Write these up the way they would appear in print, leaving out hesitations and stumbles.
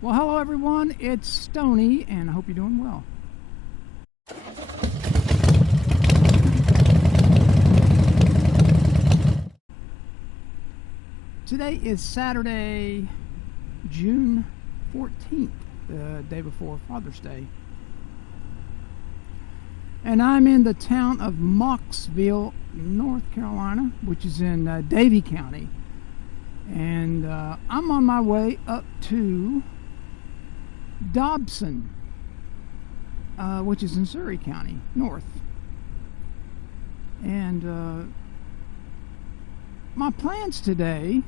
Well, hello everyone, it's Stony, and I hope you're doing well. Today is Saturday, June 14th, the day before Father's Day. And I'm in the town of Mocksville, North Carolina, which is in Davie County. And I'm on my way up to Dobson, which is in Surry County, north. And my plans today,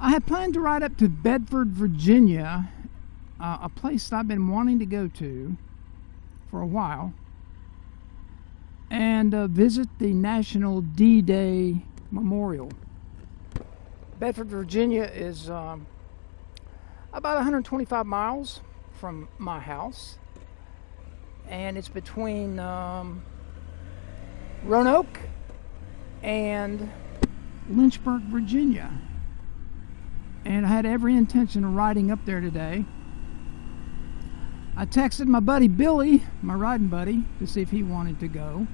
I had planned to ride up to Bedford, Virginia, a place that I've been wanting to go to for a while, and visit the National D-Day Memorial. Bedford, Virginia is about 125 miles from my house, and it's between Roanoke and Lynchburg, Virginia. And I had every intention of riding up there today. I texted my buddy Billy, my riding buddy, to see if he wanted to go.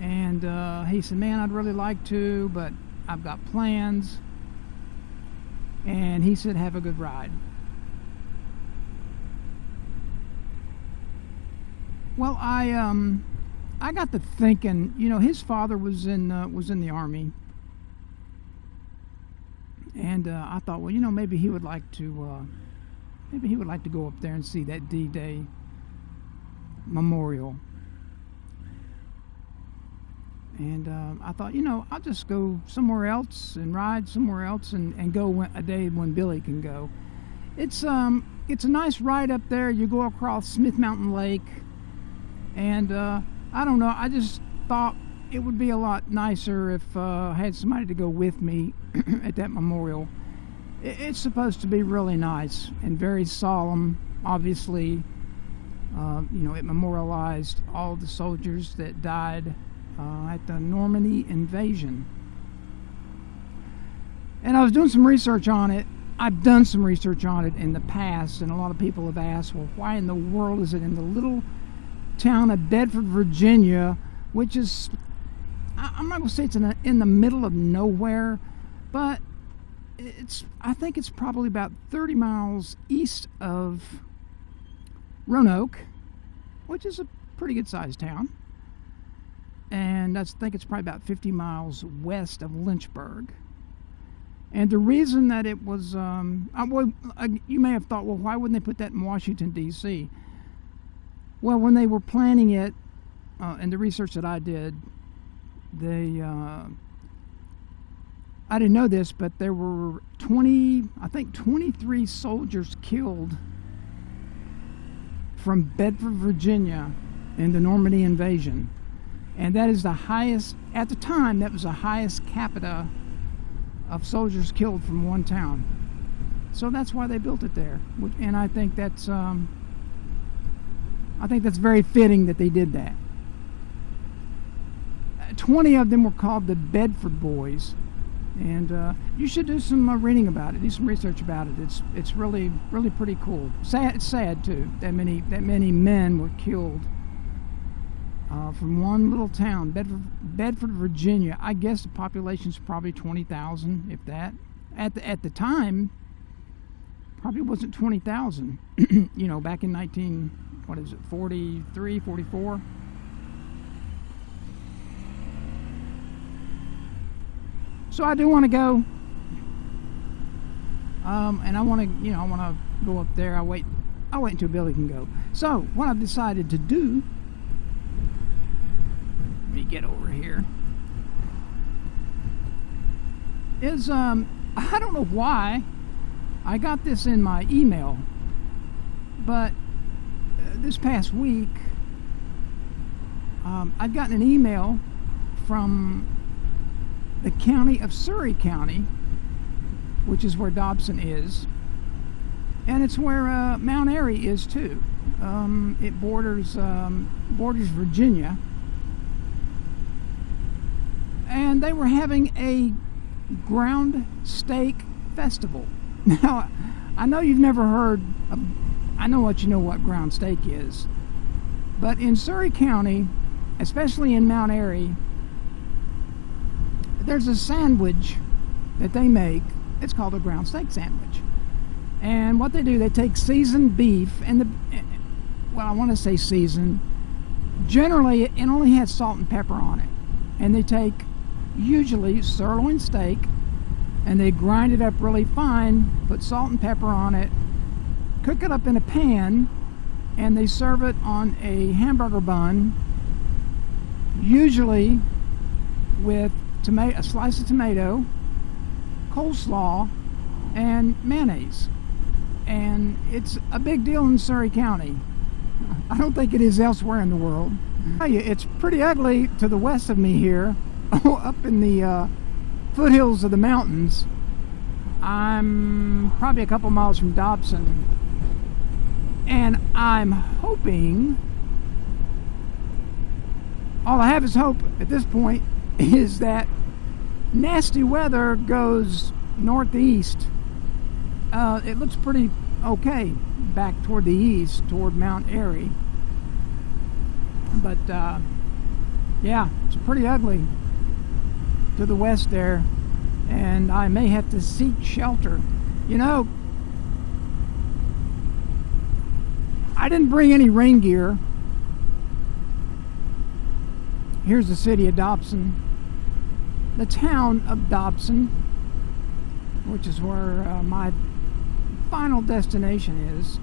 And he said, man, I'd really like to, but I've got plans. And he said, have a good ride. Well, I got to thinking, you know, his father was in the Army. And I thought, well, you know, maybe he would like to go up there and see that D-Day memorial. And I thought, you know, I'll just go somewhere else and ride somewhere else and go a day when Billy can go. It's a nice ride up there. You go across Smith Mountain Lake, and I don't know. I just thought it would be a lot nicer if I had somebody to go with me at that memorial. It's supposed to be really nice and very solemn. Obviously, you know, it memorialized all the soldiers that died at the Normandy invasion. And I was doing some research on it. I've done some research on it in the past, and a lot of people have asked, well, why in the world is it in the little town of Bedford, Virginia, which is, I'm not going to say it's in the middle of nowhere, but I think it's probably about 30 miles east of Roanoke, which is a pretty good sized town. And I think it's probably about 50 miles west of Lynchburg. And the reason that it was, you may have thought, well, why wouldn't they put that in Washington, D.C.? Well, when they were planning it, and the research that I did, I didn't know this, but there were 23 soldiers killed from Bedford, Virginia in the Normandy invasion. And that is the highest, at the time, that was the highest capita of soldiers killed from one town. So that's why they built it there. And I think that's very fitting that they did that. 20 of them were called the Bedford Boys. And you should do some reading about it, do some research about it. It's really, really pretty cool. It's sad too, that many men were killed from one little town, Bedford, Virginia. I guess the population's probably 20,000, if that. At the time, probably wasn't 20,000. You know, back in 43, 44. So I do want to go, and I want to go up there. I'll wait until Billy can go. So what I've decided to do, let me get over here, is I don't know why I got this in my email, but this past week I've gotten an email from the county of Surry County, which is where Dobson is, and it's where Mount Airy is too. It borders Virginia, and they were having a ground steak Festival. Now, I know you've never heard of, I know what ground steak is, but in Surry County, especially in Mount Airy, there's a sandwich that they make. It's called a ground steak sandwich. And what they do, they take seasoned beef, and well, I want to say seasoned. Generally, it only has salt and pepper on it. And they take, usually, sirloin steak, and they grind it up really fine, put salt and pepper on it, cook it up in a pan, and they serve it on a hamburger bun, usually with a slice of tomato, coleslaw, and mayonnaise. And it's a big deal in Surry County. I don't think it is elsewhere in the world. I tell you, it's pretty ugly to the west of me here, up in the foothills of the mountains. I'm probably a couple miles from Dobson, and I'm hoping, all I have is hope at this point, is that nasty weather goes northeast. It looks pretty okay back toward the east, toward Mount Airy. But yeah, it's pretty ugly to the west there, and I may have to seek shelter. You know, I didn't bring any rain gear. Here's the city of Dobson, the town of Dobson, which is where my final destination is.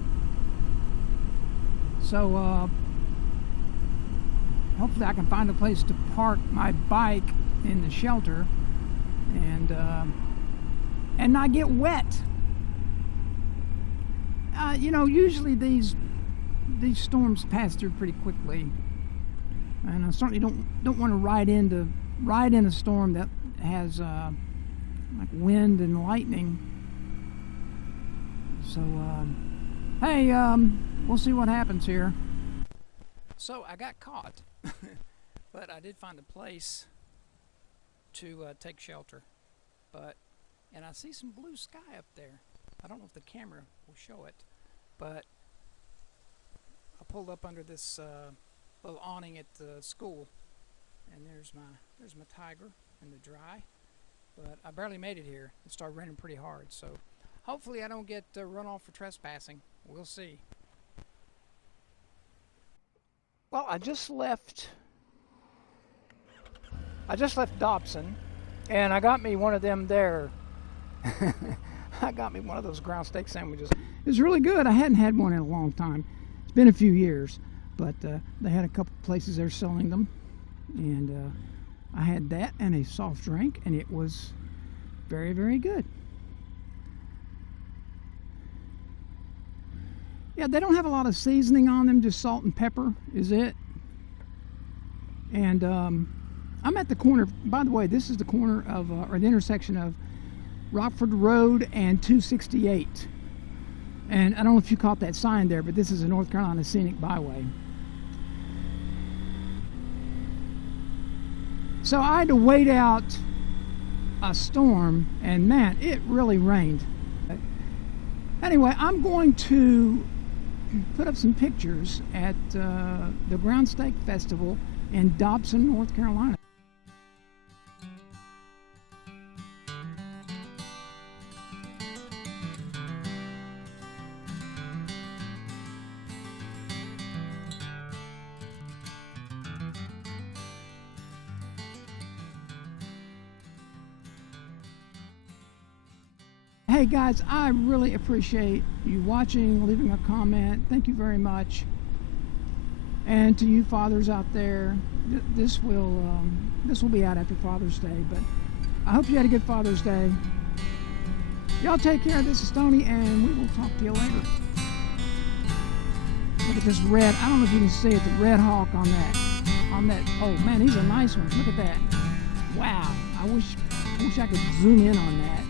So hopefully I can find a place to park my bike in the shelter and not get wet. You know, usually these storms pass through pretty quickly, and I certainly don't want to ride in a storm that has like wind and lightning. So hey, we'll see what happens here. So I got caught, but I did find a place to take shelter. And I see some blue sky up there. I don't know if the camera will show it, but I pulled up under this little awning at the school, and there's my tiger in the dry. But I barely made it here. It started raining pretty hard, so hopefully I don't get run off for trespassing. We'll see. Well, I just left Dobson, and I got me one of them there. I got me one of those ground steak sandwiches. It was really good. I hadn't had one in a long time. It's been a few years, but they had a couple places there selling them, and I had that and a soft drink, and it was very, very good. Yeah, they don't have a lot of seasoning on them, just salt and pepper is it. And I'm at the corner, by the way, this is the corner of, or the intersection of Rockford Road and 268. And I don't know if you caught that sign there, but this is a North Carolina Scenic Byway. So I had to wait out a storm, and man, it really rained. Anyway, I'm going to put up some pictures at the Ground Steak Festival in Dobson, North Carolina. Hey guys, I really appreciate you watching, leaving a comment. Thank you very much. And to you fathers out there, this will be out after Father's Day, but I hope you had a good Father's Day. Y'all take care. This is Tony, and we will talk to you later. Look at this red, I don't know if you can see it, the red hawk on that. Oh man, these are nice ones. Look at that. Wow, I wish I could zoom in on that.